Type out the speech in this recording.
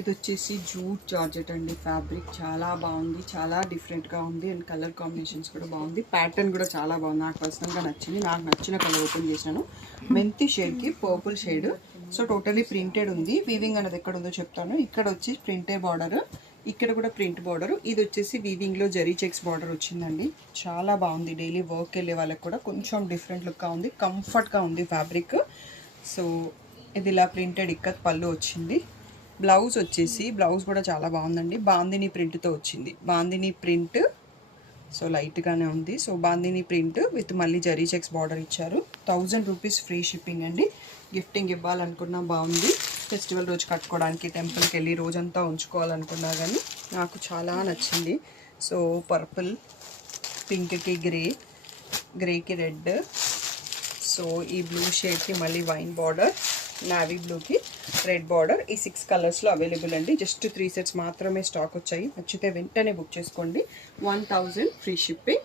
ఇది వచ్చేసి jute georgette అండి. ఫ్యాబ్రిక్ చాలా బాగుంది, చాలా డిఫరెంట్గా ఉంది అండ్ కలర్ కాంబినేషన్స్ కూడా బాగుంది. ప్యాటర్న్ కూడా చాలా బాగుంది, నాకు పర్సనల్గా నచ్చింది. నాకు నచ్చిన కలర్ ఓపెన్ చేశాను. మెంతి షేడ్కి purple shade. So totally printed ఉంది. వీవింగ్ అనేది ఎక్కడ ఉందో చెప్తాను. ఇక్కడ వచ్చి ప్రింటెడ్ బార్డర్, ఇక్కడ కూడా ప్రింట్ బార్డర్. ఇది వచ్చేసి వీవింగ్లో జరీ చెక్స్ బార్డర్ వచ్చిందండి. చాలా బాగుంది. డైలీ వర్క్ వెళ్ళే వాళ్ళకి కూడా కొంచెం డిఫరెంట్ లుక్గా ఉంది, కంఫర్ట్గా ఉంది ఫ్యాబ్రిక్. సో ఇది ఇలా ప్రింటెడ్ ఇక్కత్ పళ్ళు వచ్చింది. బ్లౌజ్ వచ్చేసి బ్లౌజ్ కూడా చాలా బాగుందండి. బాందిని ప్రింట్తో వచ్చింది. బాందిని ప్రింట్, సో లైట్గానే ఉంది. సో బాందిని ప్రింట్ విత్ మళ్ళీ జరీ చెక్స్ బార్డర్ ఇచ్చారు. 1000 రూపీస్ ఫ్రీ షిప్పింగ్ అండి. గిఫ్టింగ్ ఇవ్వాలనుకున్నా బాగుంది. ఫెస్టివల్ రోజు కట్టుకోవడానికి, టెంపుల్కి వెళ్ళి రోజంతా ఉంచుకోవాలనుకున్నా కానీ నాకు చాలా నచ్చింది. సో పర్పుల్, పింక్కి గ్రే, గ్రేకి రెడ్, సో ఈ బ్లూ షేడ్కి మళ్ళీ వైన్ బార్డర్, నావీ బ్లూకి రెడ్ బార్డర్. ఈ 6 కలర్స్లో అవైలబుల్ అండి. జస్ట్ 3 సెట్స్ మాత్రమే స్టాక్ వచ్చాయి. నచ్చితే వెంటనే బుక్ చేసుకోండి. 1000 ఫ్రీ షిప్పింగ్.